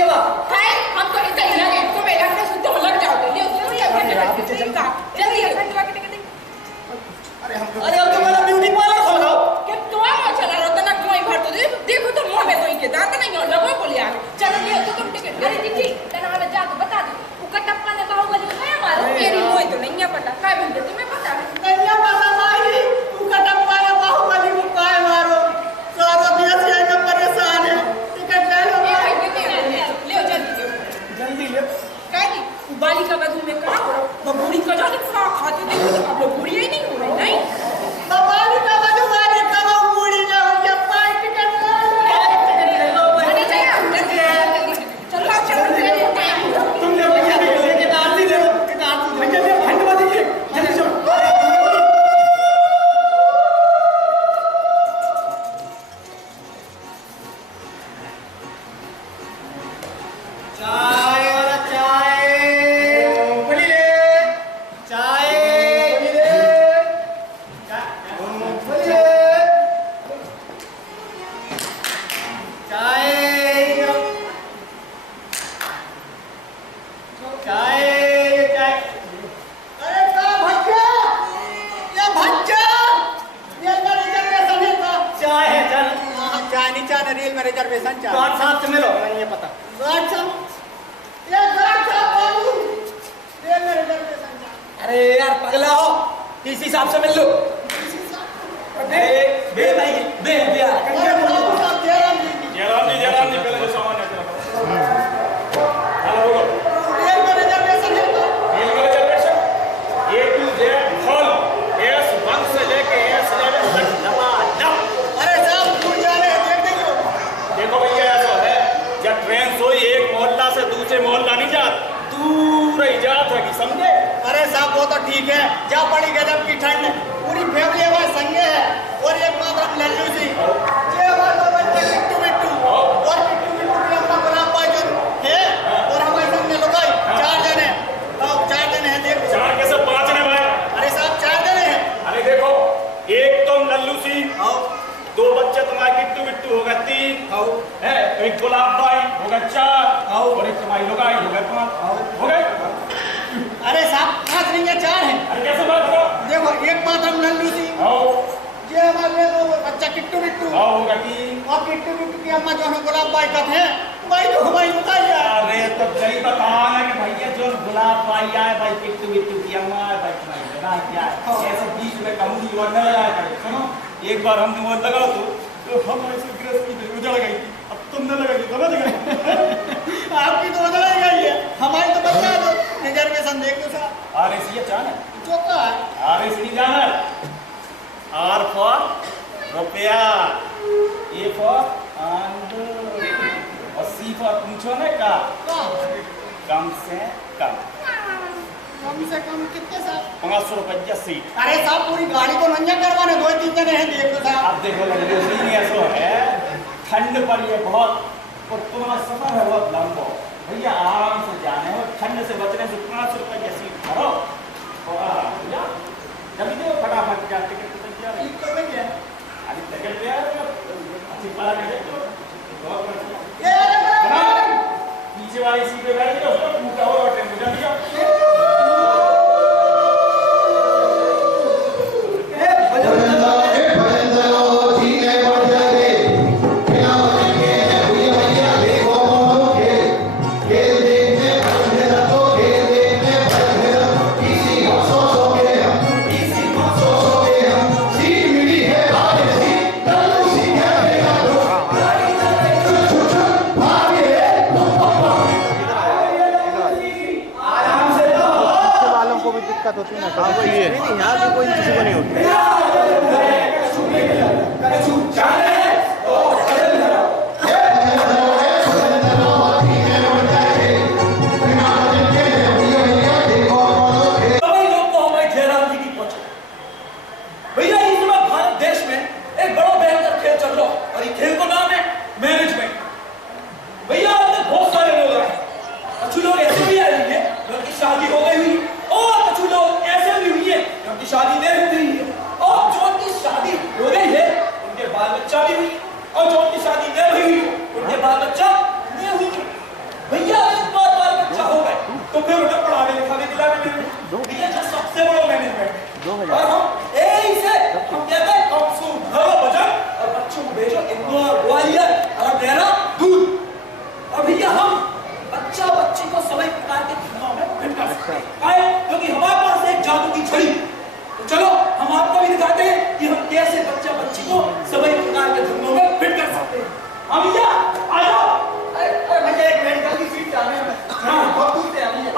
ये बात है हम तो ऐसे ही लगे तुम्हें लगने से तुम लग जाओगे ले जल्दी अरे अब तो मैंने ब्यूटी पार्लर खोल रहा हूँ कि तुम चला रहा था ना कोई भर तो देखो तो मुंह में तो इनके दांत नहीं हो लगो को लिया चलो ले तो तुम टिकट अरे दीदी तना वाला जा तो बता दो वो कटप्पा ने बाहुबली है हमारा मेरी मोह तो नहीं है पता काय बोलते तुम्हें पता है नहीं पता भाई तू कटप्पा ने बाहुबली को काय मारो सारा देश यही परेशान है टिकट ले लो ले जल्दी ले काय की बालिका बदल में कहा वो बूढ़ी का जाने खा खाते देखो तो अब लोग बूढ़ी ही नहीं हो रही नहीं बालिका बदल वाले का वो बूढ़ी ना हो या पाई टिकट ले लो अरे जल्दी चलो तुम ले भैया लेके आरती ले लो कितना आरती भैया ले घंटा दीजिए जल्दी चलो अरे यार पगला हो किसी हिसाब से मिल लो बे भाई बे यार जयराम जी पहले जो सामान है हेलो रेल में reservation A to Z full S1 से लेके S11 तक दबादब अरे साहब दूर जा रहे हैं देखो भैया ऐसा है जब ट्रेन सोई एक मोहल्ला से दूसरे मोहल्ला नहीं जात दूर ही जात है कि समझे अरे साहब वो तो ठीक है जा पड़ी गजब की ठंड पूरी फैमिली हमारे संगे है और एक मात्र लल्लू जी ये हमारे दो बच्चे बिट्टू बिट्टू और बिट्टू बिट्टू की अम्मा गुलाब बाजन है और हमारे संग में लुगाई 4 जने हैं देखो 4 कैसे 5 ने भाई अरे साहब 4 जने हैं अरे देखो एक तो लल्लू सिंह 2 बच्चे तुम्हारे बिट्टू बिट्टू होगा 3 है एक गुलाब बाई होगा 4 और एक तुम्हारी लुगाई होगा 5 हो गए अरे साहब 5 नहीं है 4 है अरे कैसे बात करो देखो एक मात्र लल्लू सिंह ये हमारे तो बच्चा किट्टू बिट्टू होगा कि और किट्टू बिट्टू की अम्मा जो है गुलाब बाई का है भाई तो हमारी बताइए अरे तो सही बता है कि भैया जो गुलाब बाई आए भाई किट्टू बिट्टू की अम्मा है भाई तुम्हारी लगा क्या है ऐसे बीच में कहूंगी और न लगाया करे सुनो एक बार हमने वो लगाओ तो हम ऐसे गृहस्थी में उजड़ गई थी अब तुम न लगाई समझ गए आपकी तो उजड़ गई है हमारी तो बता दो रिजर्वेशन देख लो साहब आरएसी ये जाना जो का आरएसी नहीं जाना आर फॉर रुपया ए फॉर अंडर और सी फॉर पूछो ना का कम से कम कितने साहब 500 रुपया सीट अरे साहब पूरी गाड़ी को नंजा करवाने 2-3 जने हैं देख लो साहब अब देखो नहीं ऐसा है ठंड पड़ी है बहुत और तुम्हारा सफर है बहुत लंबा भैया आराम से जाने हो ठंड से बचने से 500 रुपया सीट भरो जल्दी दो फटाफट जा टिकट तो मिल गया अभी टिकट ले अच्छी पाला पीछे वाली सीट पे बैठ गया उसको टूटा हुआ ट्रेन गुजर गया होती है ना तो ये यहाँ पे कोई किसी को नहीं होती शादी नहीं हुई है और जो उनकी शादी हो गई है उनके बाल बच्चा हो और जाए। हम यही से हम कहते हैं कौशल भरो वजन और बच्चों को भेजो इंदौर ग्वालियर और देहरादून। और भैया हम बच्चा बच्ची को सभी प्रकार के धर्मों में फिट कर सकते हैं, क्योंकि हमारे पास एक जादू की छड़ी। तो चलो हम आपको भी दिखाते हैं कि हम कैसे बच्चा बच्ची को सभी प्रकार के धर्मों में फिट कर सकते हैं। हाँ भैया आ जाओ। अरे भैया एक मेडिकल की सीट जाने में हाँ बहुत दूर से आनी है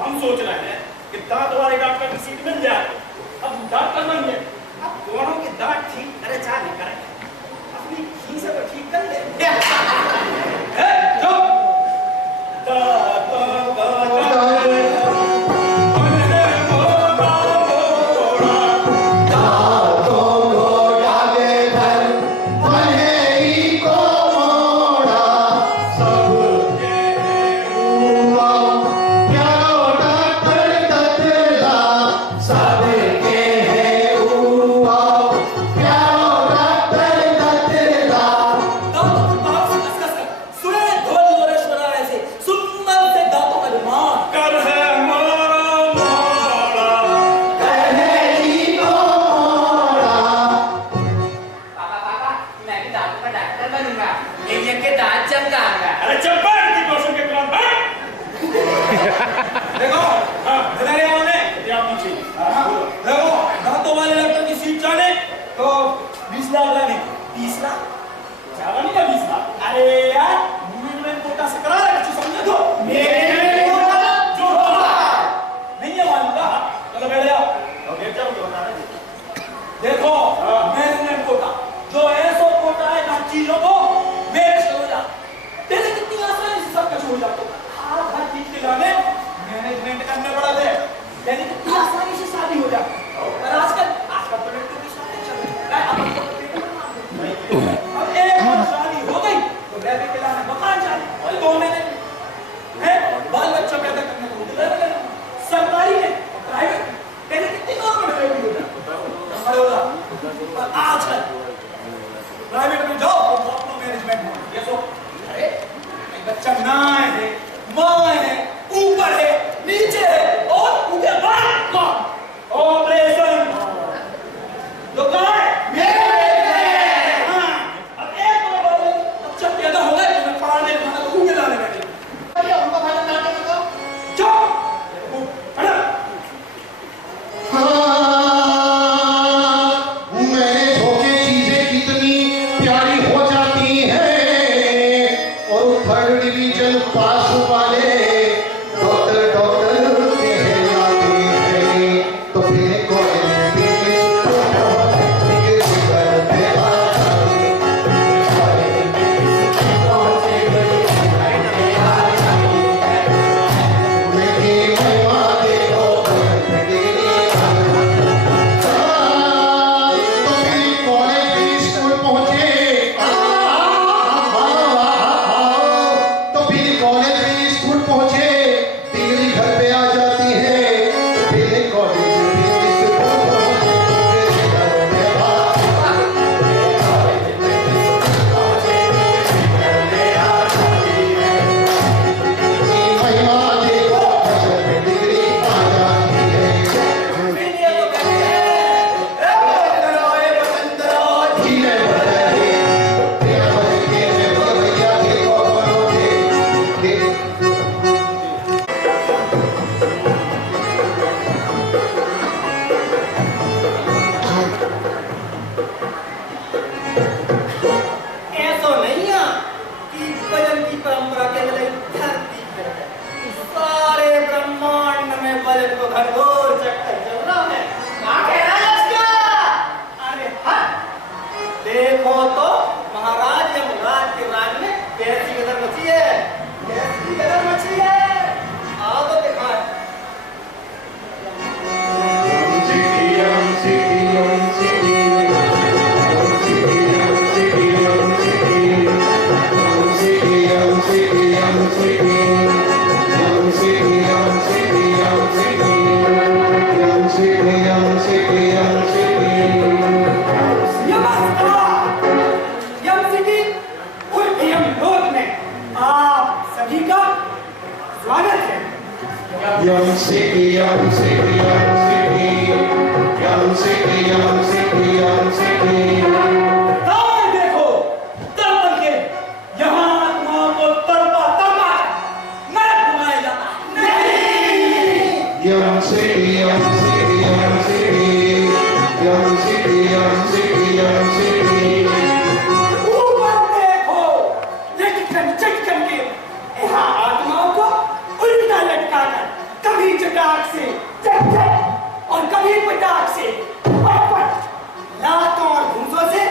हम सोच रहे हैं कि दांत वाले डॉक्टर की सीट मिल जाए। अब डॉक्टर नहीं है, अब दोनों के दांत ठीक अरे चाह नहीं करें, अपनी घी से तो ठीक कर ले। देखो मैनेजमेंट कोटा जो ऐसा कोटा है ना चीजों को मेरे से हो जाता, तेरे कितनी आसानी से सब कुछ हो जाता है। हर चीज के लाने मैनेजमेंट का बैलेट को घनघोर चक्कर चल रहा है। क्या कह रहा है उसका? अरे हाँ, देखो तो महाराज यमराज के राज में कैसी गदर मची है, कैसी गदर मची है। आओ तो दिखा। Young city, young city, young city, young city, young city, young city. तार देखो, दर्पण के यहाँ आत्माओं को तड़पा तड़पा नरक घुमाया जाता है। नहीं। Young city, young city, young city, young city, young city, young city. ऊपर देखो, चटकन के यहाँ आत्माओं को उल्टा लटका कर कभी चटाक से चट और कभी पटाक से पट लातों और घूंसों से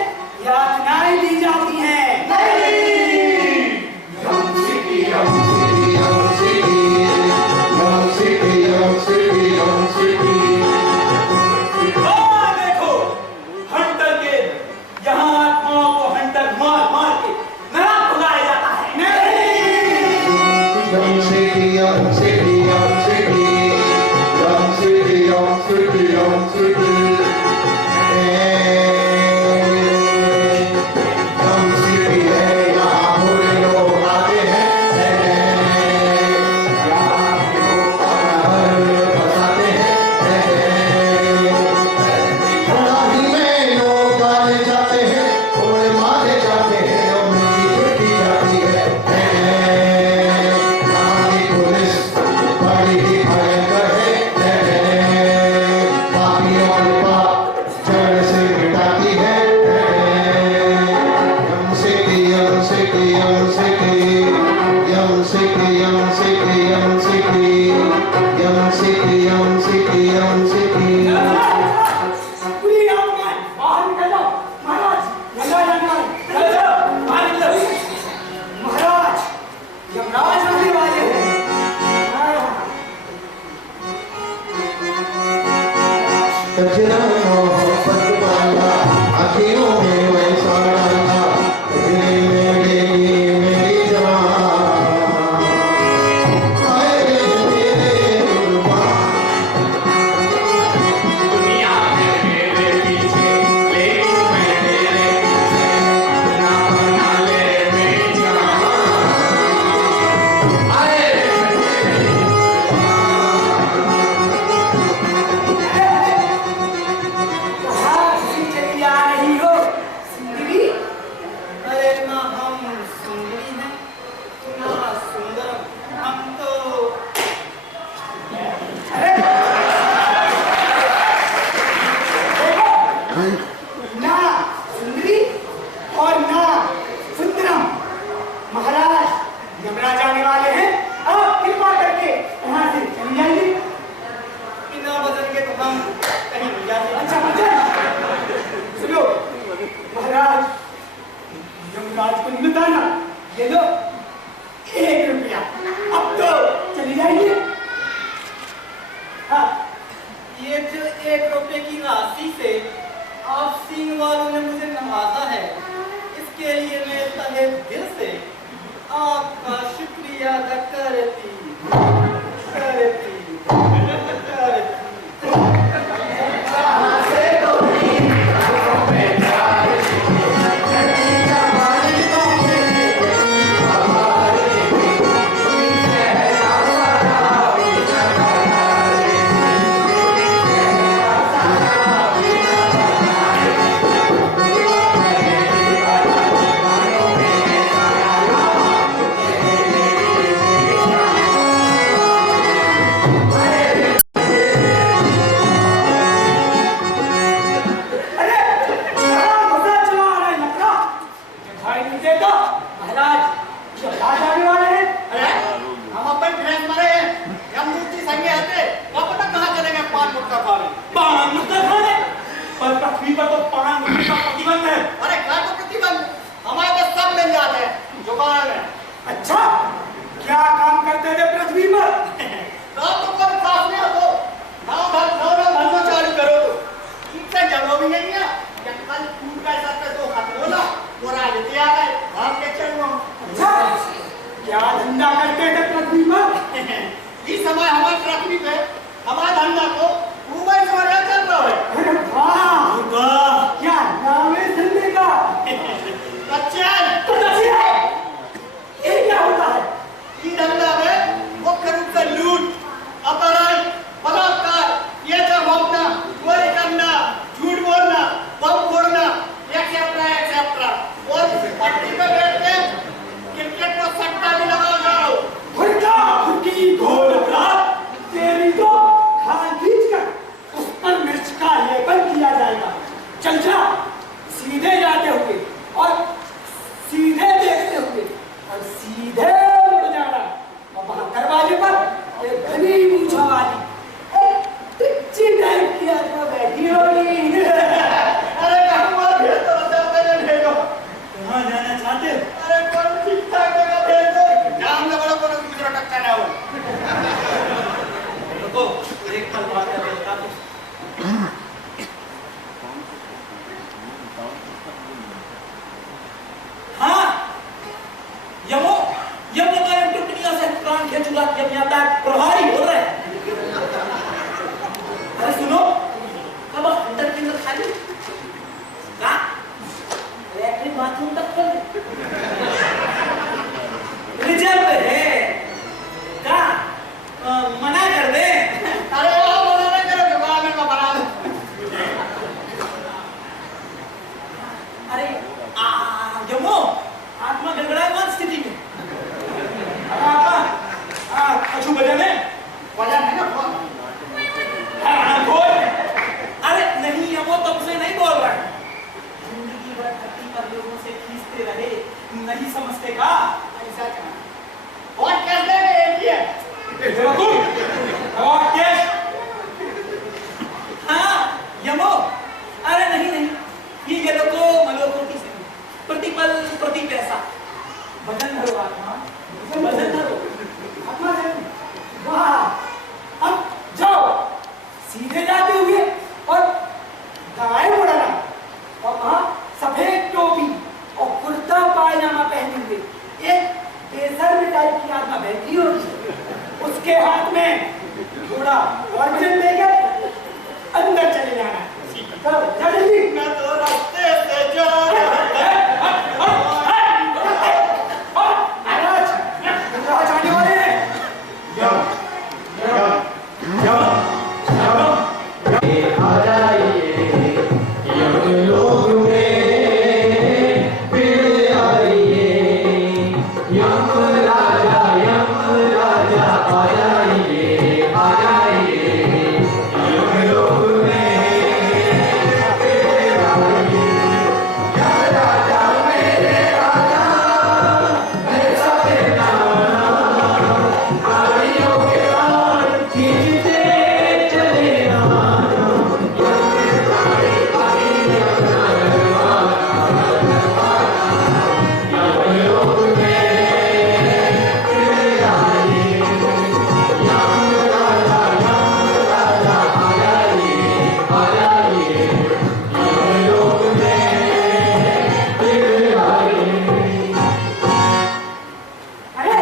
यातनाएं दी जाती हैं। Young city, young city, young city, young city, young city, young city. हाँ देखो, हंटर के यहाँ आत्माओं को हंटर मार मार के नरक भगाया जाता है। Young city, young city, young city, young city, young city, young city. Young city है, यहाँ बुरे लोग आते हैं, यहाँ के लोग अपना घर बसाते हैं, थोड़ा ही में लोग गाने जाते हैं, थोड़े मारे जाते हैं, और उनकी छुट्टी जाती है। यहाँ की पुलिस बड़ी ही भयंकर है, पापियों के पाप जड़ से मिटाती है। Young city, young city, young city, young city, young city, young city, young city, young city, young city. पूरी आत्माएं बाहर निकल जाओ। महाराज महाराज यमराज आने वाले हैं। कचरा मोहब्बत वाला आँखों में वैसा डाला, तुझे मेरी जान, आए मेरे कुर्बान। दुनिया है मेरे पीछे, लेकिन मैं तेरे पीछे, ना बना ले मेरी जान, आए मेरे कहाँ से चली आ रही हो सुंदरी? अरे ना हम सुंदरी हैं, ना सुंदर, हम तो अरे ना सुंदरी और ना सुंदरम। महाराज यमराज आने वाले हैं, आप कृपा करके यहाँ से चली जाइए। बिना बदल के तो हम कहीं नहीं जाते। अच्छा सुनो महाराज, यमराज को नहीं बताना, ले लो 1 रुपया, अब तो चली जाइए। हाँ, ये जो 1 रुपये की राशि से आप सिंह वालों ने मुझे नवाजा है, इसके लिए मैं तहे दिल से आपका शुक्रिया अदा करती। पान मुद्दा खाने पर पृथ्वी पर तो पान मुद्दा का प्रतिबंध है। अरे क्या तो प्रतिबंध, हमारे पास सब मिल जाते हैं जुबान में। अच्छा, क्या काम करते थे पृथ्वी पर? रात को पर साफ नहीं हो, नाव धंधो चालू करो तो ठीक से जगह भी नहीं है। या कल टूट का साथ तो खत्म होला, वो राजनीति आ गए, भाग के चलो। अच्छा, क्या धंधा करते थे पृथ्वी पर? इस समय हमारे पृथ्वी पे हमारा धंधा को ऊपर से बढ़िया चल रहा है। अरे वाह वाह, क्या नाम है धंधे का? ये क्या होता है? ये धंधा में मुख्य रूप से लूट, अपहरण, बलात्कार, ये सब भोगना, चोरी करना, झूठ बोलना, बम फोड़ना, एक्सेट्रा और पट्टी पे बैठते क्रिकेट को सट्टा भी लगाओ जाओ। की घोर अपराध, तेरी तो खाल खींच कर उस पर मिर्च का लेपन किया जाएगा। चल जा, सीधे जाते हुए और सीधे देखते हुए और सीधे मुड़ जाना। और वहां दरवाजे पर एक घनी मूंछों वाली टिच्ची टाइप की आत्मा बैठी होगी। अरे कहाँ भेज दो, पहले भेजो। कहाँ जाना चाहते हो? अरे कौन ठीक ठाक जगह भेज दो, नाम ना बड़ा कोनो दूसरा टक्का ना हो। रुको, एक पल बात करके बता दो। हाँ, यमो मायम टुकड़ियों से प्राण खेचूंगा, यम आता है प्रभारी बोल रहे हैं। अरे सुनो, कब अंदर के अंदर खाली का इलेक्ट्रिक बाथरूम तक खोल रिजर्व है का मना कर दे। अरे वो मना नहीं करो, जुबान में बना दो। अरे यमो, आत्मा गड़गड़ायमान स्थिति में। कछु वजन है? वजन है ना कौन? बोल। अरे नहीं, यमो तुमसे नहीं बोल रहा है। जिंदगी भर धरती पर लोगों से खींचते रहे, नहीं समझते का? ऐसा क्या? और कैसे एक ही है? और कैश? हाँ यमो, अरे नहीं, ये लोगों मलोकों की से प्रतिपल प्रति पैसा वजन धरो आत्मा, वजन धरो आत्मा से। वाह, अब जाओ सीधे जाते हुए और दाएं मुड़ना और वहां सफेद टोपी और कुर्ता पायजामा पहने हुए एक बेसर टाइप की आत्मा बैठी होगी। उसके हाथ में थोड़ा और वजन देकर अंदर चले जाना। चलो जल्दी। मैं तो रास्ते से जा रहा जाने वाले हैं। आ जाइए यमलोक में, फिर आइए यम राजा आ जाइए यमलोक में, फिर आइए यम राजा मेरे राजा, मेरे सबे नाना, गाड़ियों के कान खींचते चले आना। अरे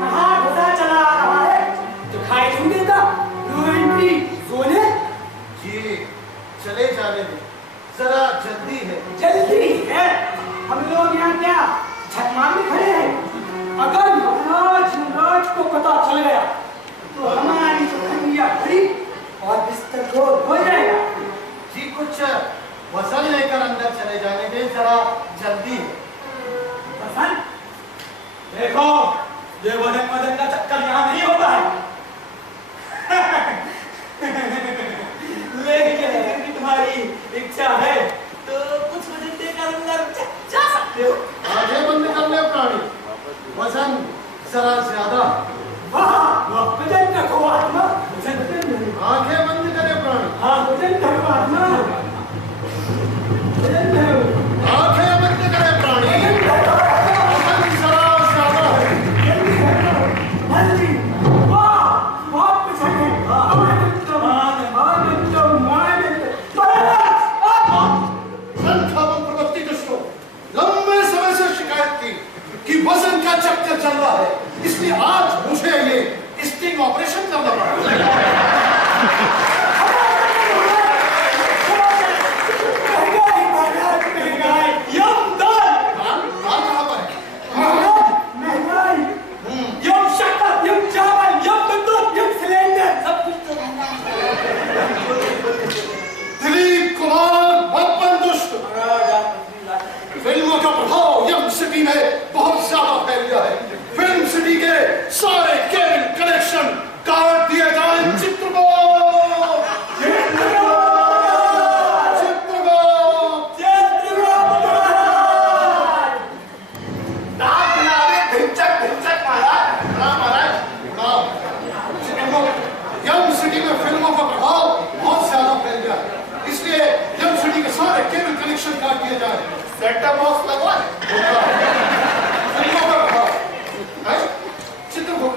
कहाँ घुसा चला आ रहा है? दिखाई नहीं देता? नो एंट्री सोने। जी चले जाने दे, जरा जल्दी है। जल्दी है? हम लोग यहाँ क्या झकमार में खड़े हैं? अगर महाराज युवराज को पता चल गया तो हमारी तो खंडिया खड़ी और बिस्तर रोड हो जाएगा। जी कुछ वसन लेकर अंदर चले जाने दे, जरा जल्दी है। बसन, देखो ये वजन का चक्कर यहाँ नहीं होता है। लेकिन अगर तुम्हारी इच्छा है तो कुछ वजन देकर अंदर जा सकते हो। आगे बंद कर ले प्राणी, वजन जरा ज्यादा। वाह, वजन रखो।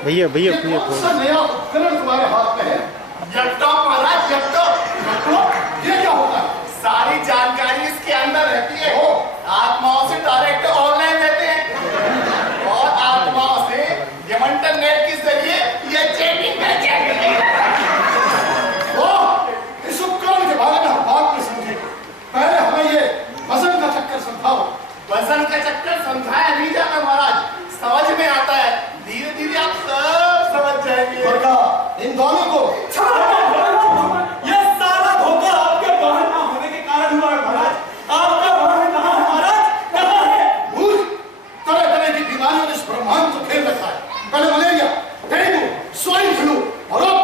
भैया भैया ये भैया कौन सा नया उपकरण तुम्हारे हाथ में है? लैपटॉप महाराज, लैपटॉप। लैपटॉप? ये क्या होता है? सारी जानकारी इसके अंदर रहती है। आत्माओं से डायरेक्ट ऑनलाइन रहते हैं और आत्माओं से ये इंटरनेट के जरिए ये चैटिंग करते हैं। इस उपकरण के बारे में हम बात नहीं समझे। पहले हमें ये वजन का चक्कर समझाओ। वजन का चक्कर समझाया नहीं जाता महाराज, समझ में आता है। धीरे धीरे आप सब समझ जाएंगे। इन दोनों को ये सारा धोखा आपके बाहर ना होने के कारण हुआ है महाराज। आपका बाहर कहाँ है महाराज? कहाँ है? मूर्ख, तरह तरह की बीमारियों ने इस ब्रह्मांड को घेर रखा है। पहले मलेरिया, डेंगू, स्वाइन फ्लू और अब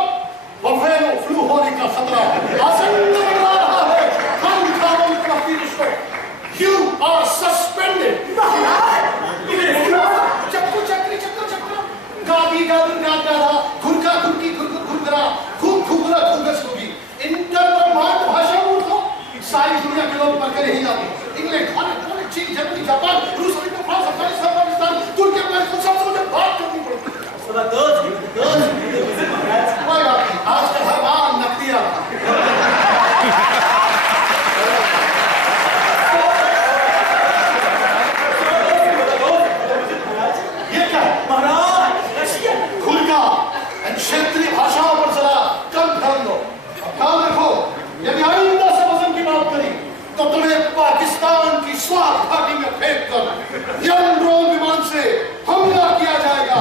बफेलो फ्लू होने का खतरा आसन्न मंडरा रहा है। हम कानून प्रति रिश्तों You are suspended. चक्कू चक्री चक्कर चक्कर, गादी गादी गाद गादा, घुरका घुरकी घुरघुर घुरघरा, घूम घुगरा घुरघस होगी। इंटरब्रह्मांड भाषा मूर्खों, सारी दुनिया के लोग पढ़ कर यही जाते हैं। इंग्लैंड, हॉलैंड, चीन, जर्मनी, जापान, रूस, अमेरिका, फ्रांस, अफगानिस्तान, पाकिस्तान, तुर्की, अफगानिस्तान, सब मुझे बात करनी पड़ती है। कोई बात नहीं, आजकल हर बार नकदिया क्षेत्रीय भाषाओं पर जरा कम ध्यान दो। ध्यान रखो, यदि आइंदा से वजन की बात करी तो तुम्हें पाकिस्तान की स्वात घाटी में फेंक कर यम ड्रोन विमान से हमला किया जाएगा।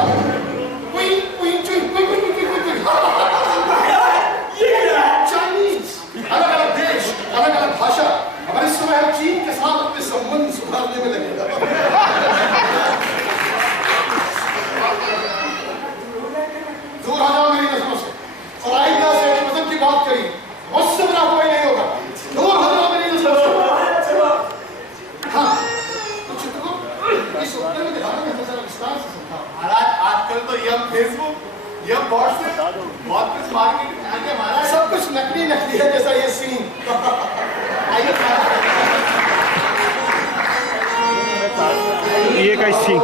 चाइनीज, अलग अलग देश, अलग अलग भाषा। हमारे इस समय हम चीन के साथ अपने संबंध सुधारने में लगे। दूर आ जाओ मेरी नजरों से। और आइंदा से वजन की बात करी उससे बड़ा कोई नहीं होगा। दूर हो जाओ मेरी नजरों से। हाँ, तो चित्रगुप्त इस उपकरण के बारे में जरा विस्तार से समझाओ। महाराज आजकल तो यह फेसबुक, यह व्हाट्सएप, बहुत कुछ मार्केट में आ गया महाराज। सब कुछ नकली नकली है, जैसा ये सीन। आइए ये कैसी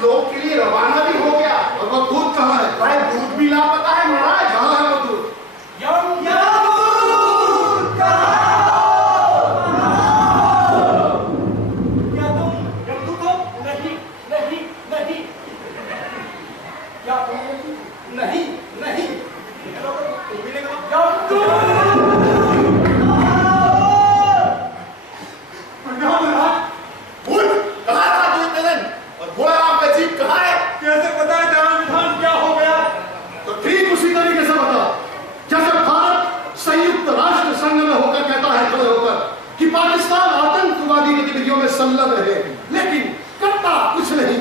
लोग के लिए रवाना भी हो गया। और वो दूध कहाँ है? भाई दूध भी लापता है महाराज। कहाँ है प्रसंग में होकर कहता है खड़े होकर कि पाकिस्तान आतंकवादी गतिविधियों में संलग्न है, लेकिन करता कुछ नहीं।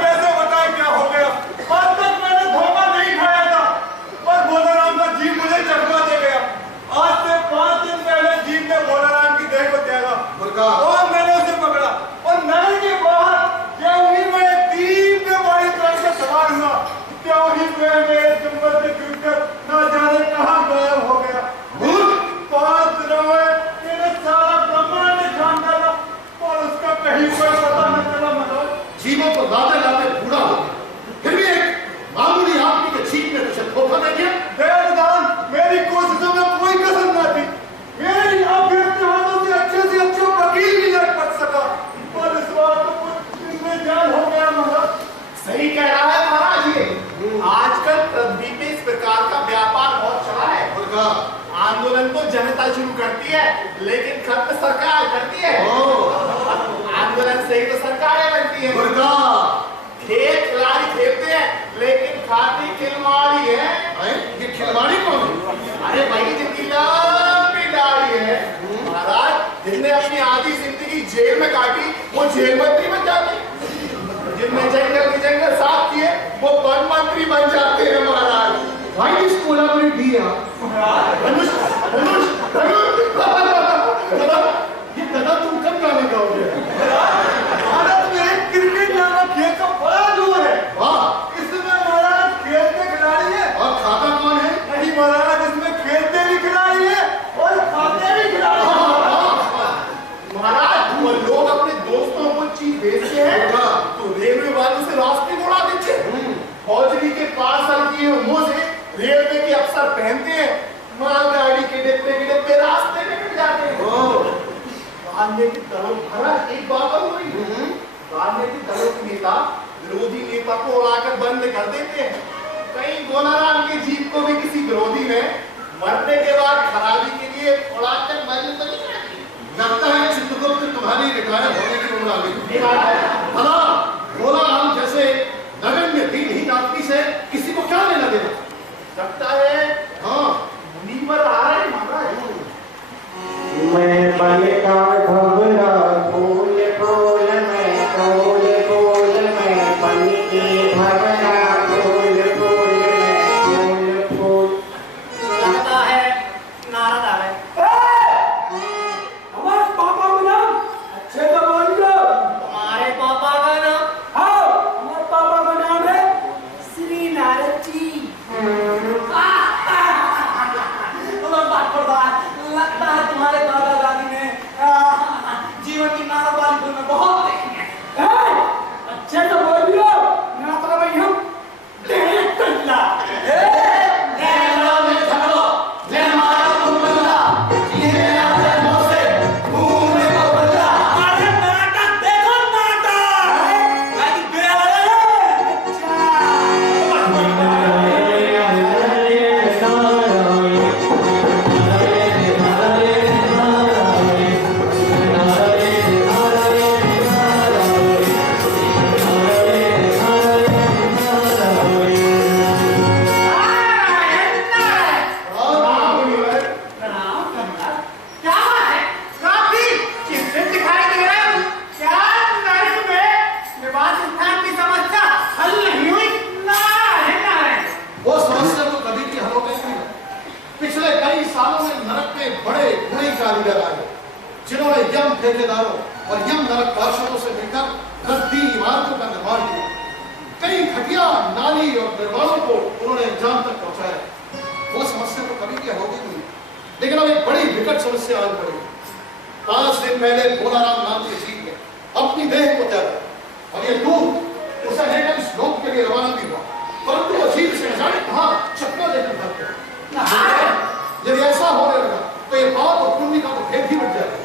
कैसे बताए क्या हो गया? आज तक मैंने धोखा नहीं खाया था, पर भोलाराम का जीव मुझे चकमा दे गया। आज से 5 दिन पहले जीव ने भोलाराम की देह को त्यागा और मैंने उसे पकड़ा और नगर के बाहर क्यों में तीन में वाली तरह से सवार हुआ, क्यों ही में जंगल से छूटकर ना जाने कहां गायब हो गया। 5 दिनों में मैंने सारा ब्रह्मांड छान डाला और उसका कहीं कोई पता न चला। मतलब जीवों को लाते लाते बूढ़ा हो गया, फिर भी एक मामूली आदमी के छीन में तुझे धोखा दे दिया। दयानिधान, मेरी कोशिशों में कोई कसर न थी। मेरी अभ्यर्थी हाथों से अच्छे वकील भी नहीं बच सका, और इस बार तो कुछ इनमें जान हो गया। मतलब सही कह रहा है महाराज, ये आजकल पृथ्वी पे इस प्रकार का व्यापार बहुत चला है। आंदोलन तो जनता शुरू करती है, लेकिन खत्म सरकार करती है। आंदोलन से ही तो सरकारें बनती है। खेल खिलाड़ी खेलते हैं, लेकिन खाती खिलवाड़ी है। ये खिलवाड़ी कौन है? अरे भाई जिनकी लंबी दाढ़ी है महाराज, जिसने अपनी आधी जिंदगी जेल में काटी, वो जेल मंत्री बन जाते हैं। जिनने जंगल के जंगल साफ किए, वो वन मंत्री बन जाते हैं महाराज। भाई इस कोलाबरी दिया धनुष धनुष धनुष ये कदा तुम कब गाने गाओगे? भारत में क्रिकेट नामक खेल का बड़ा जोर है। वाह, इसमें महाराज खेलते खिलाड़ी है और खाता कौन है? नहीं महाराज, इसमें खेलते भी खिलाड़ी है और खाते भी खिलाड़ी है। महाराज वो लोग अपने दोस्तों को चीज भेजते हैं तो रेलवे वालों से रास्ते में उड़ा देते हैं। फौजरी के पार्सल किए मुंह से रेलवे के अफसर पहनते हैं, मालगाड़ी के डिब्बे रास्ते में मिल जाते हैं। राजनीतिक दलों महाराज एक बात और हुई, राजनीतिक दलों के नेता विरोधी नेता को उड़ाकर बंद कर देते हैं। कहीं भोलाराम के जीप को भी किसी विरोधी ने मरने के बाद खराबी के लिए उड़ाकर बंद तो नहीं करती। लगता है चित्रगुप्त तुम्हारी रिटायर होने की उम्र आ गई। भला भोलाराम जैसे नगण्य दिनहीन आदमी से किसी को क्या लेना देना? लगता है हाँ, मुनीवर आ रहे हैं महाराज। मैं बन का घबरा फूल फूल में फूल फूल में बन के घबरा फूल फूल में फूल फूल। लगता है नारद आ गए। हमारे पापा का नाम अच्छे से बोलिए। हमारे पापा का नाम? हाँ, हमारे पापा का नाम है श्री नारद जी। लगता है तुम्हारे दादा दादी ने जीवन की नानावाली फिल्में बहुत देखी हैं। अच्छे से बोलिए, मतलब हम जिन्होंने यम ठेकेदारों और यम नरक पार्षदों से मिलकर रद्दी इमारतों का निर्माण किया। कई घटिया नाली और निर्माणों को उन्होंने अंजाम तक पहुंचाया। वो समस्या तो कभी की होगी नहीं, लेकिन अब एक बड़ी विकट समस्या आज पड़ी। 5 दिन पहले भोलाराम नाम के जीव ने अपनी देह को त्यागा और ये दूध उसे लेकर इस लोक के लिए रवाना भी हुआ, परंतु वो जीव से जाने कहां चक्कर लेकर भाग गया। यदि ऐसा होने लगा तो ये पाप और पुण्य का तो भेद ही बढ़ जाएगा।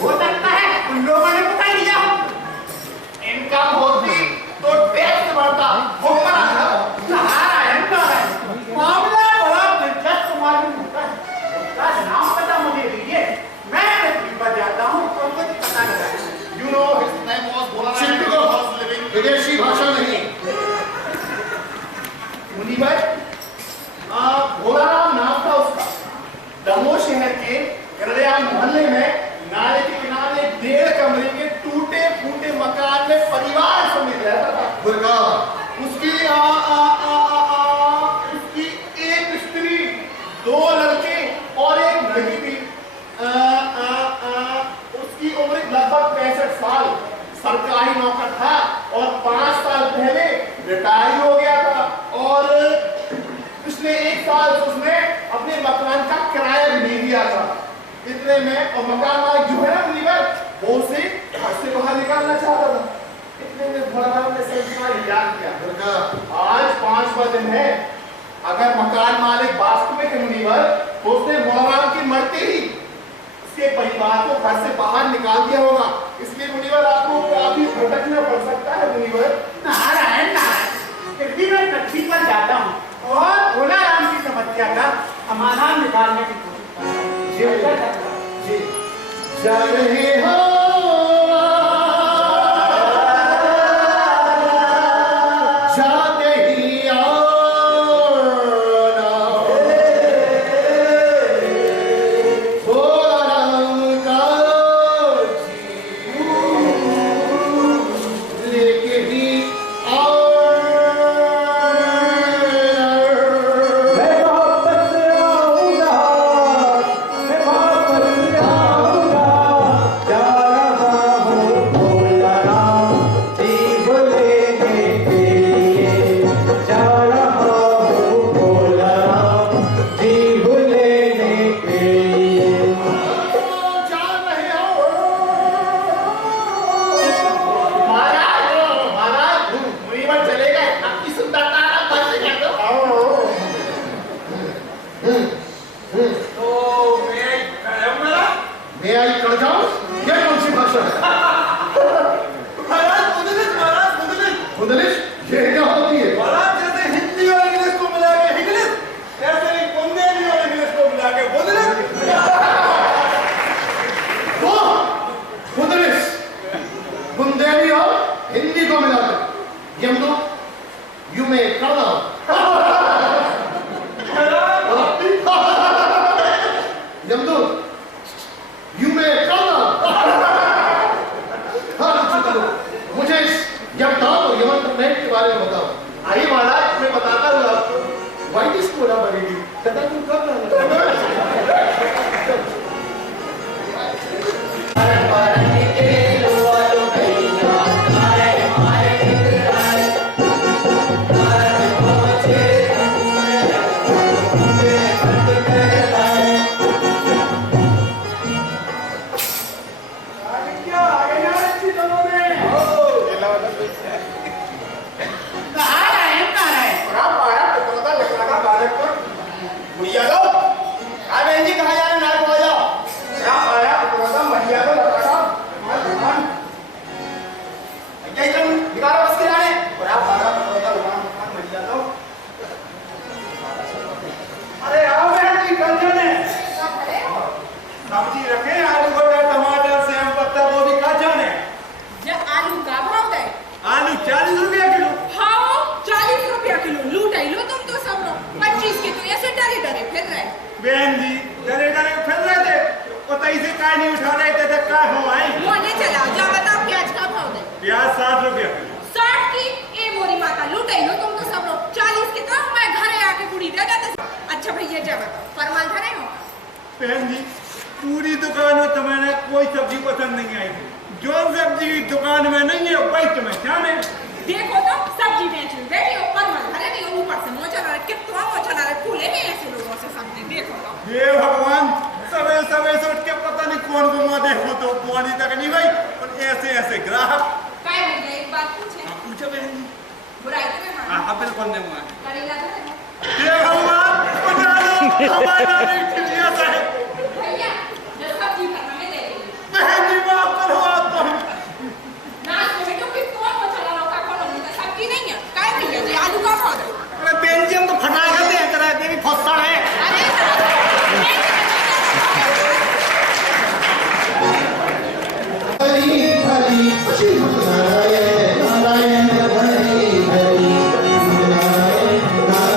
हो सकता है उन लोगों ने पता लिया, इनकम होती तो टैक्स बढ़ता। मामला बड़ा दिलचस्प मालूम होता है। उसका नाम पता मुझे दीजिए, मैं जाता हूँ तो कुछ पता लगा। You know his name was Bhola. विदेशी भाषा नहीं, मुनि भाई भोलाराम नाम था उसका। दमोह शहर के करड़िया मोहल्ले में नाले के किनारे 1.5 कमरे के टूटे फूटे मकान में परिवार समेत रहता था। दुर्गा उसकी उसकी एक स्त्री, 2 लड़के और एक लड़की थी। उसकी उम्र लगभग 65 साल, सरकारी नौकर था और 5 साल पहले रिटायर हो गया था और पिछले 1 साल से उसने अपने मकान का किराया भी नहीं दिया था। इतने में और मकान मालिक जो है ना मुनिवर, वो उसे घर से बाहर निकालना चाहता था। इतने में भोलाराम ने संस्कार याद किया, दुर्गा आज 5वां दिन है, अगर मकान मालिक वास्तव में है मुनिवर, तो उसने भोलाराम के मरते ही उसके परिवार को घर से बाहर निकाल दिया होगा। इसलिए मुनिवर आपको काफी भटकना पड़ सकता है मुनिवर। नारायण नारायण, फिर भी मैं कच्ची पर जाता हूँ और भोलाराम की समस्या का समाधान निकालने की कोशिश करता हूँ। जी जा रहे हो जाते ही आना, भोलाराम का जी लेके ही प्याज 60 रुपया। 60 की ए मोरी माता लूटे लो तुम तो सब लोग। 40 की तो मैं घरे आके पूरी दे देते। अच्छा भैया क्या बताओ, फरमान धरे हो? बहन जी पूरी दुकान में तुम्हें कोई सब्जी पसंद नहीं आई, जो सब्जी दुकान में नहीं है वही तुम्हें क्या है। देखो तो सब्जी बेच लो बेटी, फरमान धरे नहीं, ऊपर से मोचा रहा, कितना मोचा रहा, फूले नहीं ऐसे लोगों से सब्जी। देखो तो ये भगवान सवेरे सवेरे से उठ के पता नहीं कौन घुमा, देखो तो पानी तक नहीं भाई और ऐसे ऐसे ग्राहक। काय भैया एक बात पूछे? पूछो बहन जी। बुराई तो मैं मानती। हाँ बिल्कुल नहीं माने। करेला तो ये भगवान बचा लो हमारा चिड़िया साहब। भैया जो सब्जी भरना में दे दे। बहन जी माफ करो आप तो। नाच में बेटो कि कौन मोचा रहा का कौन नहीं सब्जी नहीं है। काय भैया जी आलू का भाव दो। अरे बेंजियम तो फटा के दे करा दे भी फस्सा है। हरि हरि शिव नारायण नारायण हरि हरि नारायण नारायण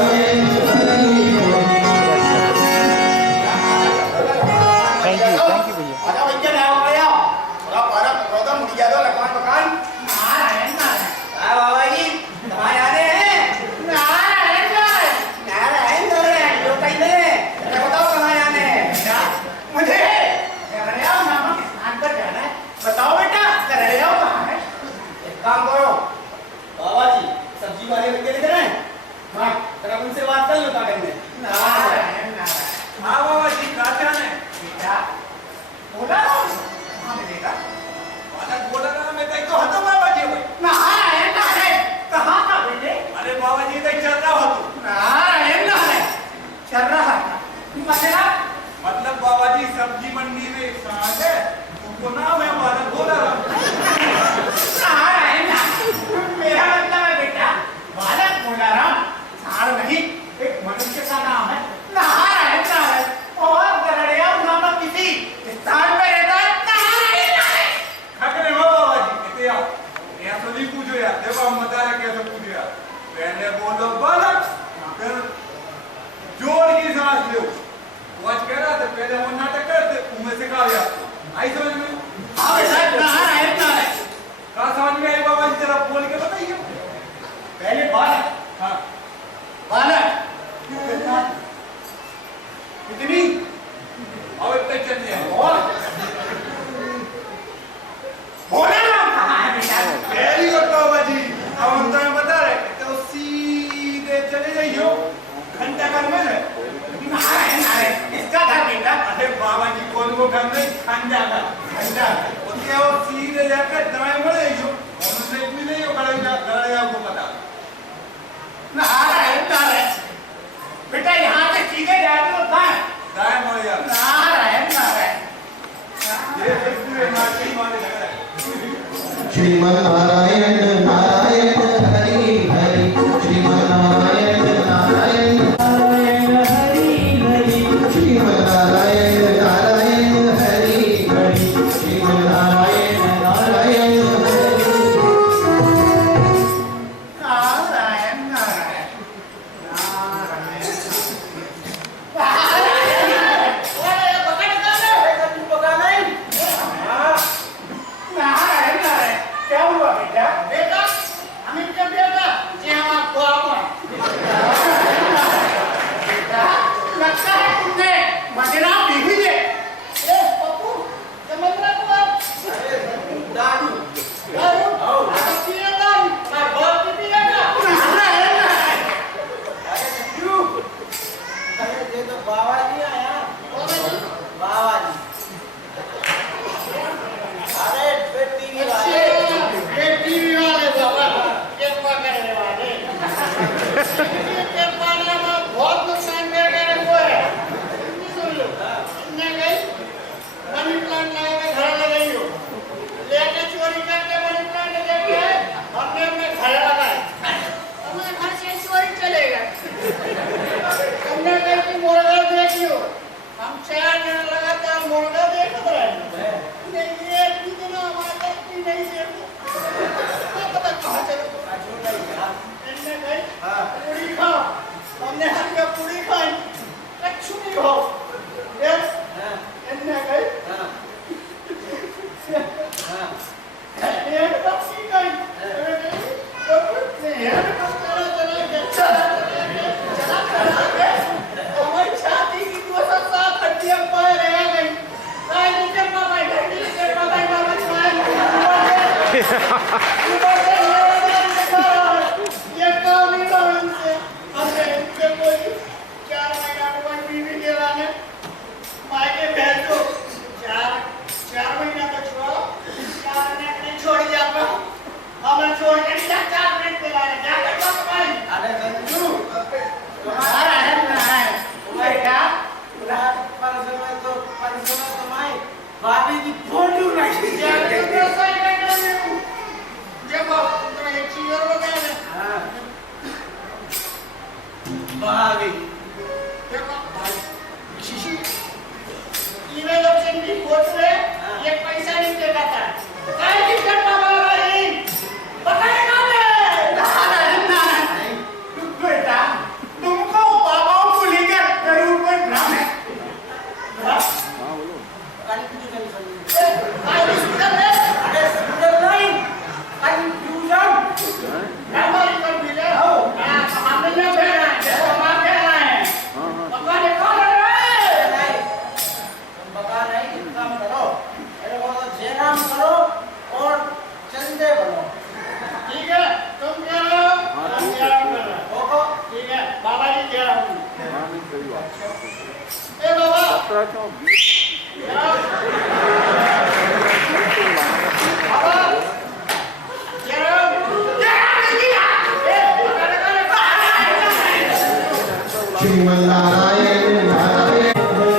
जाकर दवाई मिले जो हमसे इतनी नहीं हो गड़ेगा आपको पता नारायण बेटा यहाँ से सीधे जाते हो दाएं मोड़ यार नारायण ये देखिए माटी मारे लग रहा है श्रीमन्नारायण नारायण हरि हरि श्रीमन्नारायण नारायण नारायण हरि हरि श्रीमन्नारायण नारायण हरि हरि श्रीमन्नारायण नारायण हरि नारायण क्या हुआ बेटा बेटा अमित का बेटा जी हम आपको लगता है तुमने मदना पी हुई है पप्पू समझ रहे हो आप दारू पिएगा मैं बहुत पिएगा अरे ये तो बाबा जी आया बाबा जी अरे टीवी वाले टीवी वाले बाबा कृपा करने वाले कृपा ने बहुत नुकसान करके रखो है सुन लो इतने गई मनी प्लांट लगाकर घर लगाई हो लेके चोरी करके मनी प्लांट लेके हमने अपने घर लगाए हमारे घर से चोरी चलेगा हमने कहीं की मुर्गा देखियो हम 4 दिन लगातार मुर्गा देखते रहे नहीं ये भी दिन हमारे की नहीं देखो पता कहाँ चलो इनने गई पूरी खाओ हमने हल्का पूरी खाई कच्छु नहीं खाओ यस इनने गई एक बक्सी गई हमारी छाती की 207 हड्डियां पाए रह गई काय नीचे पापा घर नीचे पापा बाबा ये काम ही ना इनसे हमने इनसे कोई 4 महीना कोई बीवी के लाने मायके भेज दो 4 महीना तो छोड़ो 4 मिनट नहीं छोड़ दिया हमें छोड़ के 4 मिनट के लाने जाकर बात भाई अरे गंजू तुम्हारा है बेटा परसों में तो मैं भाभी की फोटो रखी जब तुम्हें एक चीज और बताया हाँ भाभी देखो शिशु ईमेल ऑप्शन की फोटो है ये पैसा नहीं देता था काय की करना वाला नहीं बताएगा मैं बेटा तुमको बाबाओं को लेकर जरूर कोई भ्रम है ठीक है तुम क्या रहो हम क्या रहो ठीक है बाबा जी क्या रहो ए बाबा श्रीमन्नारायण नारायण हरि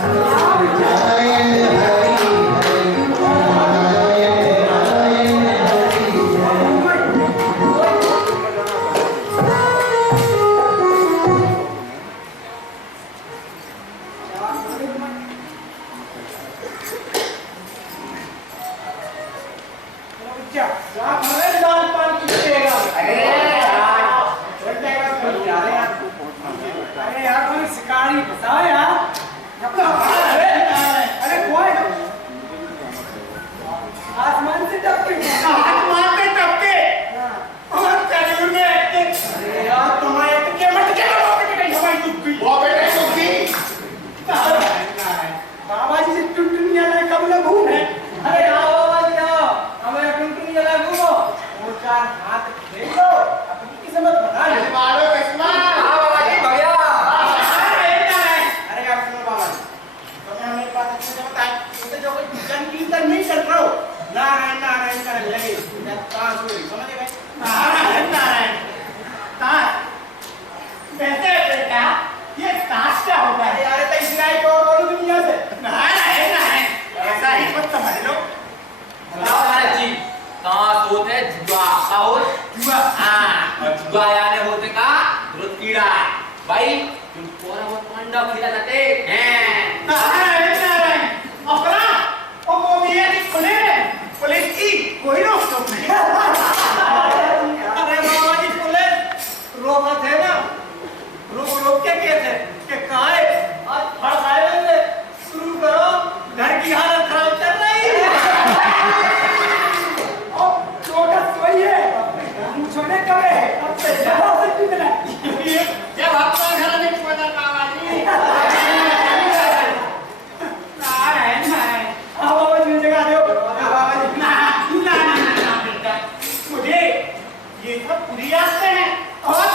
हरि नारायण हरि हरि नारायण नारायण हरि क्या आप हमें दाल पान कीजिएगा अरे यार कोई शिकारी बताओ यार अरे कोई आसमान से टपके और शरीर में अरे यार तुम्हारे के मत के हमारी दुखी वो बेटे दुखी बाबा जी से टुनटुनिया ना कब ना घूमे अरे आओ बाबा जी आओ हमें टुनटुनिया ना घूमो 4 हाथ देखो अपनी किस्मत बना ले मारो इसमें हाँ बाबा जी बढ़िया अरे वैसे बेटा ये कांच का होता है यार, तो इसराइल को और बोलो दुनिया से ना ऐसा ही मत समझ लो। महाराज जी कांच होते जुआ का हो जुआ, हाँ और जुआ यानी होते का दुरुत कीड़ा भाई तुम कोरा वो पंडा खिला जाते हैं नारायण अपना और वो भी है कि पुलिस की कोई रोक टोक नहीं। अरे बाबा जी पुलिस रोक थे ना, रोक के कहते कि कहाँ है आज फड़काए बंदे शुरू करो, घर की हालत खराब चल रही है। और चोटस कोई है छोड़े कब है अब से ज्यादा से कितना जब आपका घर में छोटा बाबा जी नारायण अब बाबा जी जगह दो बाबा जी ना बेटा मुझे ये सब पूरी आते हैं और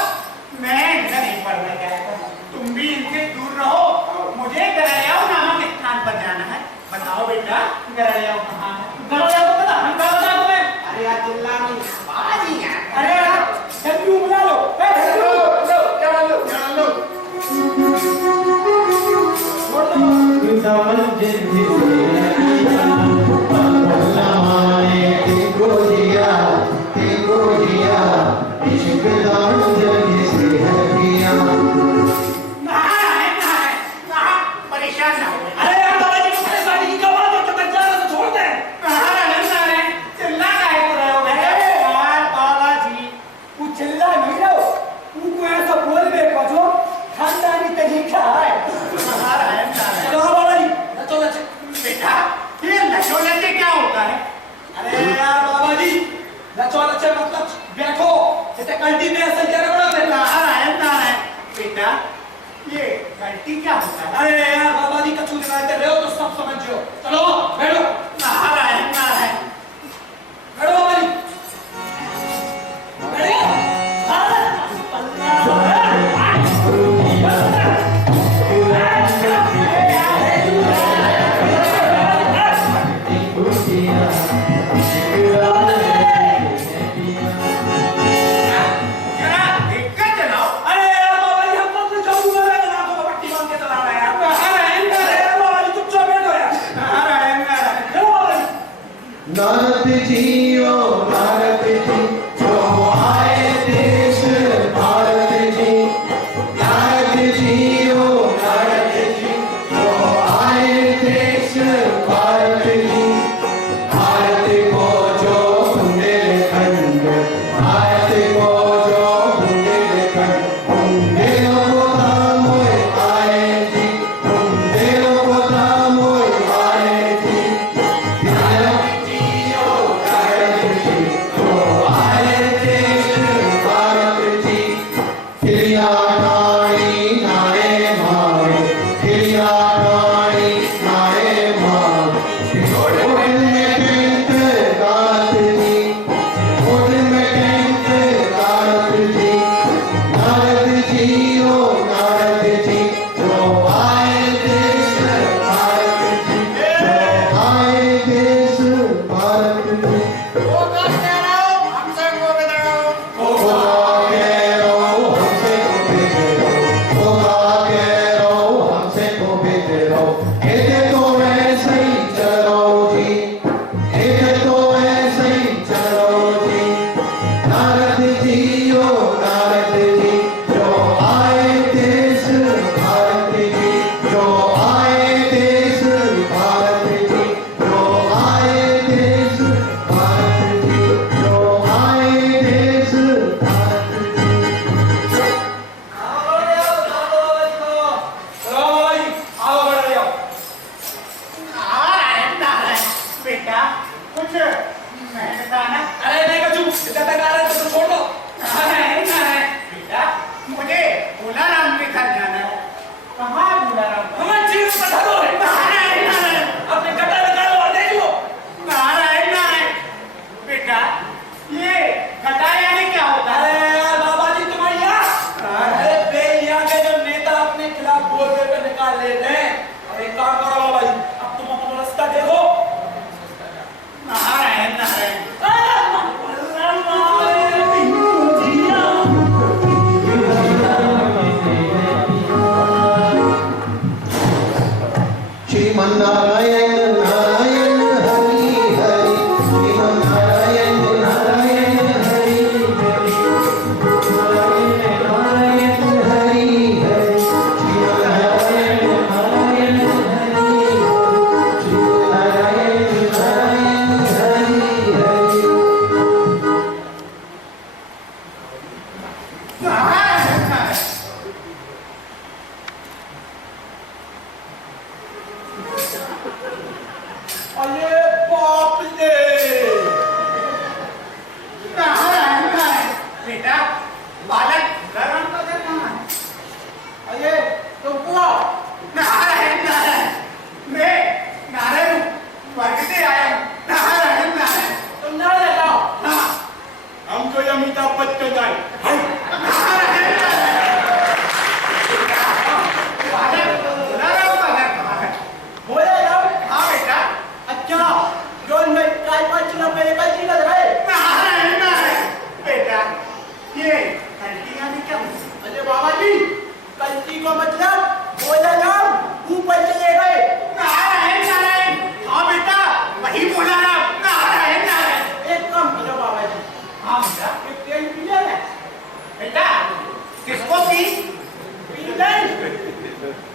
मैं इनका नहीं पढ़ना चाहता, तुम भी इनसे दूर रहो। मुझे गरायाओ नामक स्थान पर जाना है। बताओ बेटा गरायाओ कहाँ है? गरायाओ को पता हम कहाँ बता तुम्हें? अरे यार चिल्ला नहीं बाबा जी हैं। अरे यार जल्दी बुला लो, जान लो छोड़ दो। परेशान ना हो। अरे यार बाबा जी मुझसे शादी की क्या बात है, तो जाना तो छोड़ दे। नारायण चिल्ला काहे को रहे हो? अरे यार बाबा जी तू चिल्ला नहीं रहो, तू को ऐसा बोल बे बजो खानदानी तरीका है। नारायण चलो बाबा जी नचो नचो बेटा, ये नचो नचे क्या होता है? अरे यार बाबा जी नचो नचे मतलब बैठो जैसे कल्टी में ऐसा क्या बड़ा बेटा। नारायण बेटा ये गलती क्या होता है? अरे यार बाबा जी कछु दिखाते रहे हो तो सब समझ जाओ। चलो बैठो। नारायण बैठो बाबा जी नारद जी ओ नारद जी जो आए देश भारत जी, नारद जी ओ नारद जी जो आए देश भारत जी, भारत को जो बुंदेलखंड, भारत को जो बुंदेलखंड, बुंदेलों को धाम आए जी, बुंदेलों को धाम आए जी।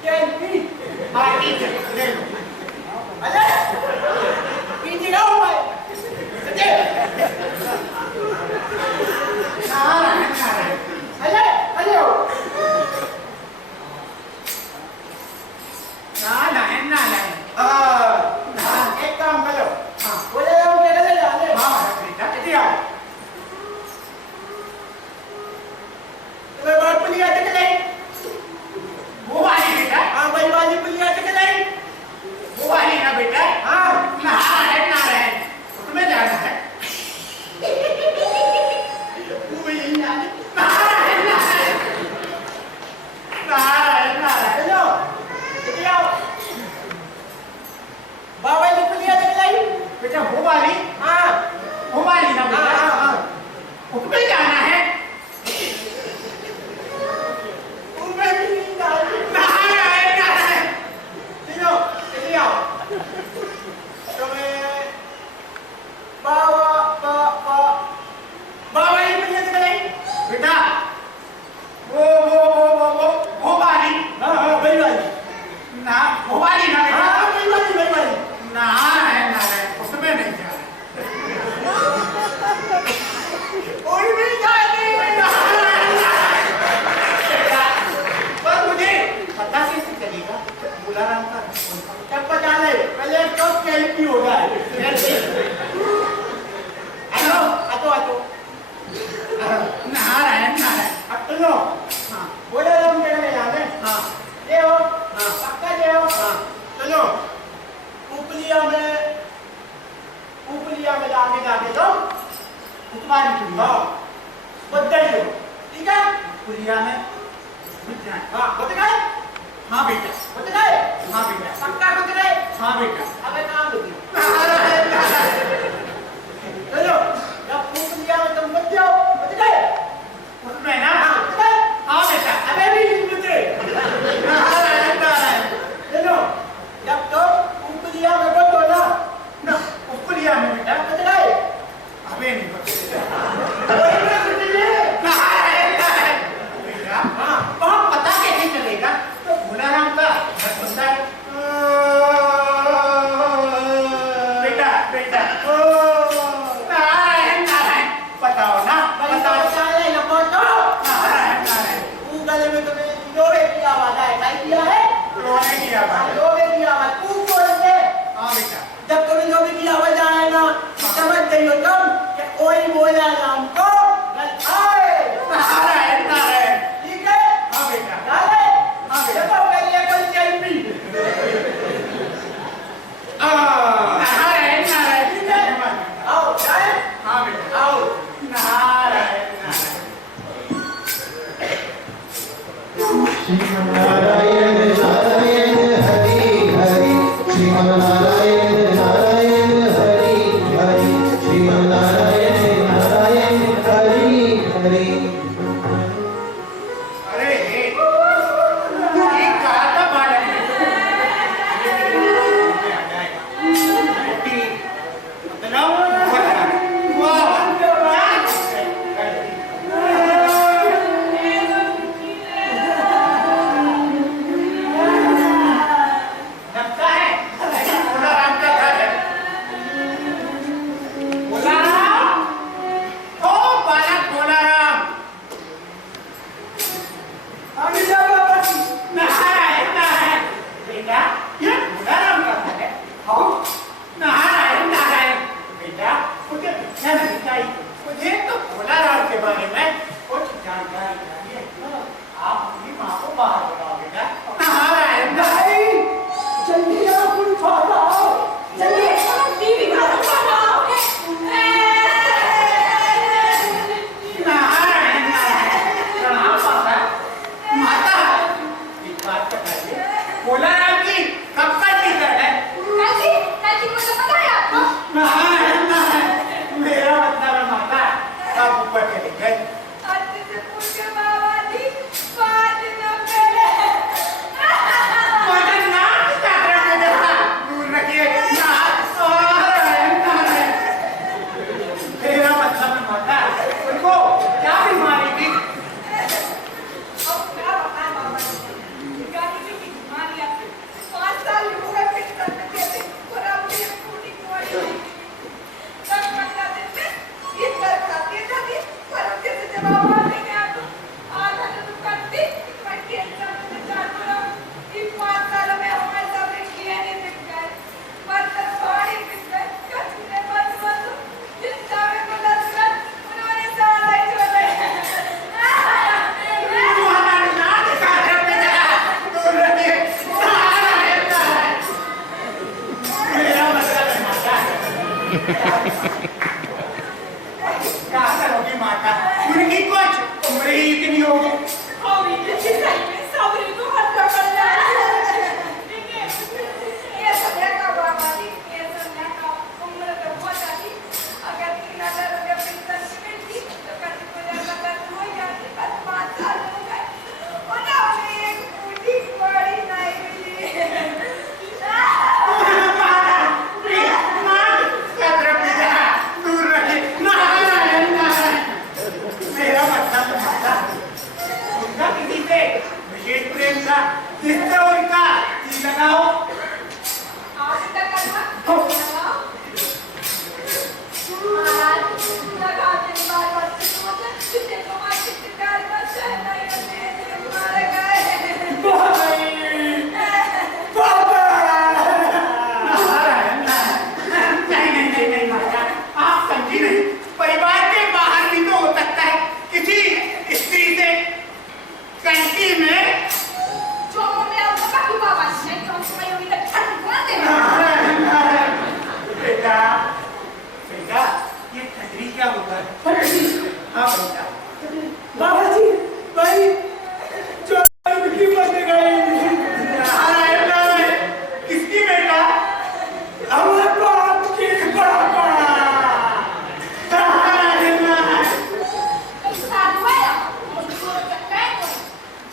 कैंपी आटी ले लो अरे पीछे आओ भाई सच्चे अरे अरे ना एक काम करो हाँ बोले हम क्या ले जाने हाँ बेटा इधर आओ तुम्हें बात पुलिया तक ले वो वाली बेटा हाँ भाई वाली पुलिया तक ले वो वाली ना बेटा हाँ ना रहे तुम्हें जाना है वो भी जाने ना चलो इधर आओ बाबा ने पुलिया तक लाई बेटा वो वाली हाँ वो वाली ना बेटा हाँ उसमें जाना है उसमें भी जाना है चलो इधर आओ तुम्हें बाबा ने पुलिया तक लाई बेटा वो वाली हाँ वही वाली ना वो वाली ना बेटा हाँ वही वाली ना है उसमें नहीं जा और नहीं जाने पर मुझे पता कैसे चलेगा बुला रहा था तब पता ले पहले कब कैंपी होगा आतो नहा रहा है अब तो लो हाँ बोले हम क्या याद है हाँ ये हो हाँ पक्का ये हो हाँ चलो उपलिया में जाके तो उतवारी की हाँ बदल लो ठीक है उपलिया में हाँ बदल गए हाँ बेटा बदल गए हाँ बेटा पक्का बदल गए हाँ बेटा अबे काम लो चलो जब उपलिया में तुम बच जाओ बदल गए उसमें ना हाँ बेटा अबे भी मुझे चलो जब तो उपलिया में बचो ना उपलिया में बेटा बच गए अबे नहीं बचे हाँ वहाँ पता कैसे चलेगा तो भोलाराम का बंदा बेटा नारायण बताओ ना गले में तुम्हें लोहे की आवाज है क्या किया है लोहे की आवाज खूब बोलेंगे हाँ बेटा जब कभी लोहे की आवाज आएगा समझ जाइयो तुम कि कोई बोला हमको नारायण ठीक है हाँ बेटा हाँ बेटा देखो पहले कोई कैंपी नारायण ठीक है आओ जाए हाँ बेटा आओ नारायण नारायण नारायण हरि हरि श्रीमन्नारायण नारायण हरि हरि श्रीमन्नारायण नारायण हरि हरि अरे ये कहा था बालक प्रेम था जिससे उनका जी लगाओ। आप इधर करना महाराज लगा के बार सोचे कितने कमाई कितने कार बच्चे नहीं मारे गए बाबा नहीं माता, आप समझी नहीं। परिवार के बाहर भी तो हो सकता है किसी स्त्री से कंटी में जो मैं आपको बाकी बाबा नहीं तो मैं अभी तक छट कर देना। बेटा बेटा ये खतरी क्या होता है? हाँ बेटा बाबा जी भाई जो की बन गई किसकी बेटा? हमारे बाप की बाबा। साधु है उसको चक्कर को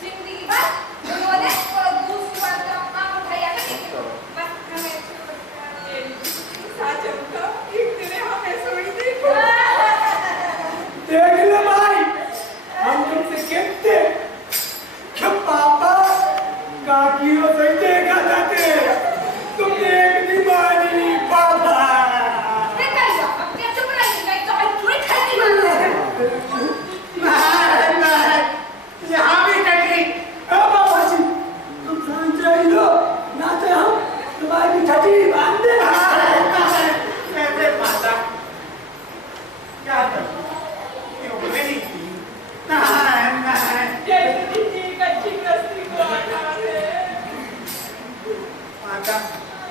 जिंदगी भर उन्होंने और दूसरी बात का काम उठाया करेंगे बस हमें साचो का एक दिन हमें सोई देखो देख ले भाई हम तुमसे कहते कि पापा काकियों से देखा जाते तुम एक दीवानी पापा। यहाँ भी टटी बाबा जी तुम समझ रही हो ना तो हम तुम्हारी टटी बांध दे। कैसे माता क्या करूं क्यों मेरी माता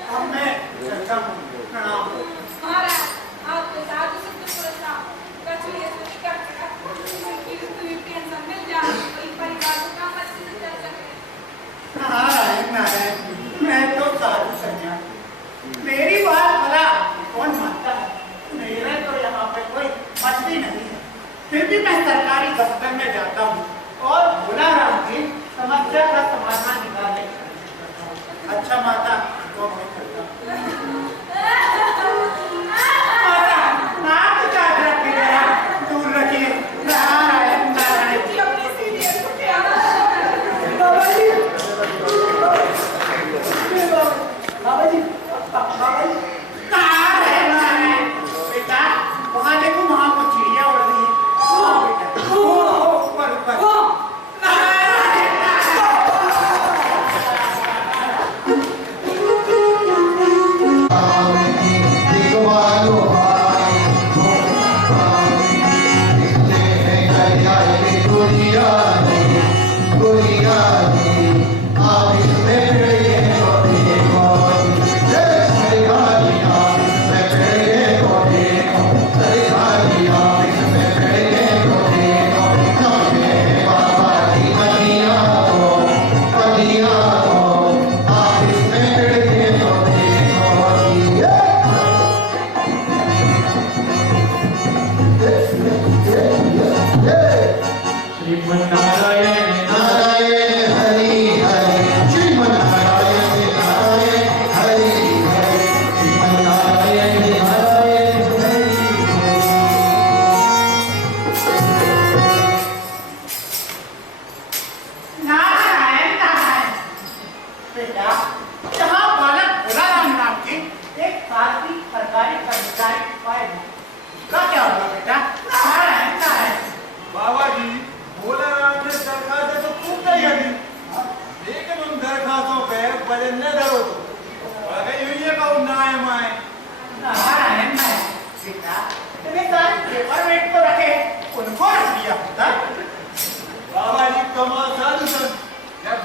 अब मैं चलता हूँ। प्रणाम। महाराज आपको साधु से तो पुरस्ता कचरी ऐसे कर की पेंशन मिल जाए कोई परिवार को काम अच्छे से चल सके। नारायण मैं तो साधु सन्यासी, मेरी बात भला कौन मानता है? मेरे तो यहाँ पे कोई मत भी नहीं है, फिर भी मैं सरकारी दफ्तर में जाता हूँ और भोला राम की समस्या का समाधान निकालने की कोशिश करता हूँ। अच्छा माता तो मैं चलता हूँ। माता नाक काट रखी गया दूर रखिए। नारायण नारायण अपने सीरियस को क्या बाबा जी बाबा जी बाबा जी नारायण बेटा वहाँ देखो वहाँ को चिड़िया उड़ रही है। हाँ बेटा ऊपर ऊपर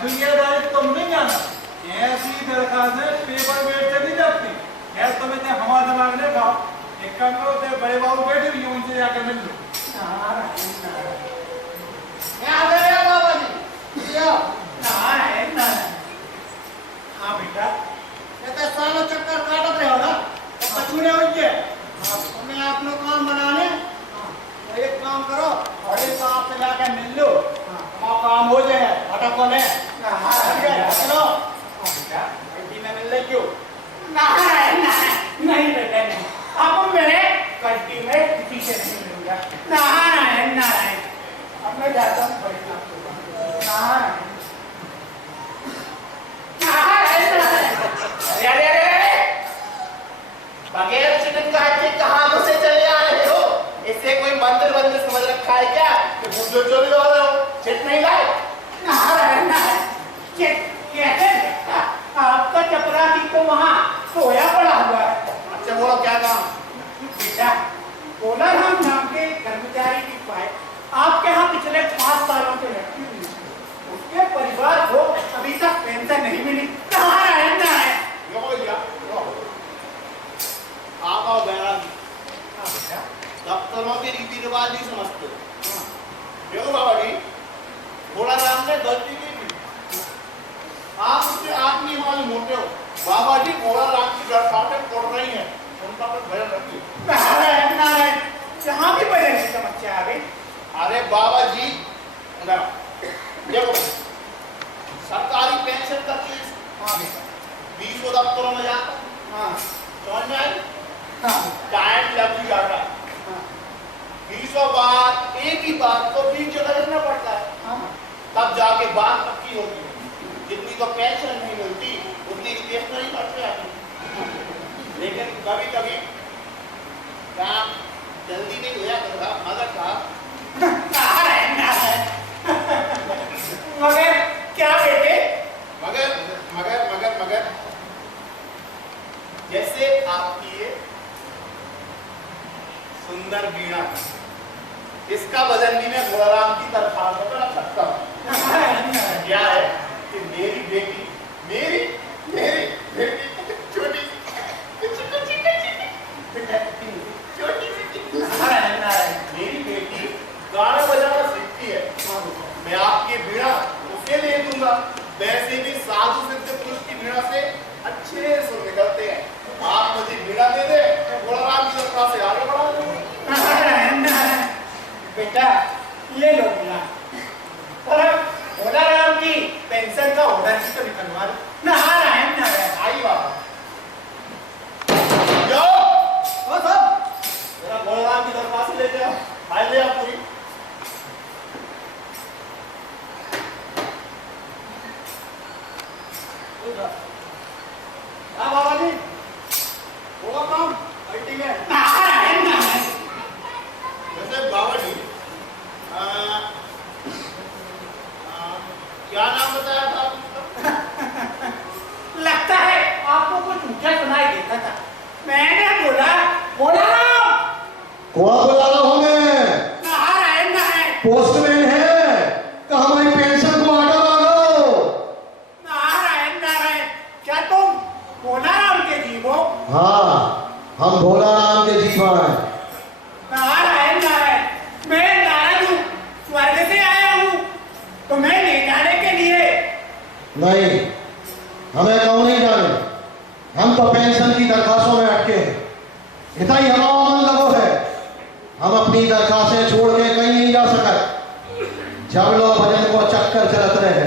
दुनियादारी तुम नहीं जाना, ऐसी दरखास्तें पेपर वेट से नहीं जाती। यार तुम इतने हमारा दिमाग नहीं खाओ, एक काम करो तेरे बड़े बाबू बैठे हुए हैं उनसे जाकर मिल लो। बाबा जी हाँ बेटा कहते सालों चक्कर काटत रहे हो ना तो कछुने उनके तुम्हें आप लोग काम बनाने तो एक काम करो बड़े साहब से जाकर मिल लो, वहाँ काम हो जाए फटाफट है चलो में मिल रही क्यों? नहीं बेटा नहीं, अब मेरे कल्टी में किसी से नहीं मिलूंगा। नारायण नारायण अब मैं जाता हूँ नारायण बाबा जी भोला राम की दरखास्तें पड़ रही हैं, उनका कुछ भजन रखिए। नारायण नारायण, यहाँ भी भजन की समस्या आ गई। अरे बाबा जी देखो, सरकारी पेंशन का फीस 20 दफ्तरों में जाता, हाँ समझ में आई? हाँ टाइम लग भी जाता है, 20 बात एक ही बात को 20 जगह लिखना पड़ता है, हाँ तब जाके बात पक्की होती है। जितनी तो पेंशन नहीं मिलती उतनी स्टेशनरी खर्चे आती, लेकिन कभी कभी काम जल्दी नहीं होया करता मगर साहब। नारायण नारायण, मगर क्या बेटे? मगर मगर मगर मगर जैसे आपकी ये सुंदर वीणा, इसका वजन भी मैं भोलाराम की दरखास्त पर रख सकता हूँ। क्या है कि मेरी बेटी मेरी मेरी बेटी छोटी नारायण नारायण, मेरी बेटी गाना बजाना सीखती है, मैं आपकी वीणा उसे दे दूंगा। वैसे भी साधु सिद्ध पुरुष की वीणा से अच्छे सुर निकलते हैं, आप मुझे वीणा दे दे, मैं भोलाराम की दरखास्त से आगे बढ़ा दूंगा। नारायण नारायण, बेटा ले लो वीणा, पर भोलाराम की पेंशन का ऑर्डर ही तो निकलवा दो। नारायण नारायण, आई बात जो ओ सब मेरा भोलाराम की दरखास्त ले जाओ, फाइल ले आओ पूरी। हाँ बाबा जी, होगा काम अल्टीमेट। नारायण नारायण, वैसे बाबा जी क्या नाम बताया था आपका? लगता है आपको कुछ ऊंचा सुनाई देता था। मैंने बोला भोलाराम। कौन बुला रहा हूं मैं? नारायण नारायण, पोस्टमैन है, तो हमारी पेंशन को ऑर्डर आ गो। नारायण नारायण, क्या तुम भोलाराम के जीव हो? हाँ, हम भोलाराम के जीवा हैं। नारायण नारायण, मैं नारद हूँ, स्वर्ग से आया हूँ तुम्हें ले जाने के लिए। नहीं, हमें कौन नहीं जाने, हम तो पेंशन की दरखास्तों में अटके हैं। इतना ही हमारा मन लगो है, हम अपनी दरखास्तें छोड़ के कहीं नहीं जा सकते। जब लोग भजन को चक्कर चलत रहे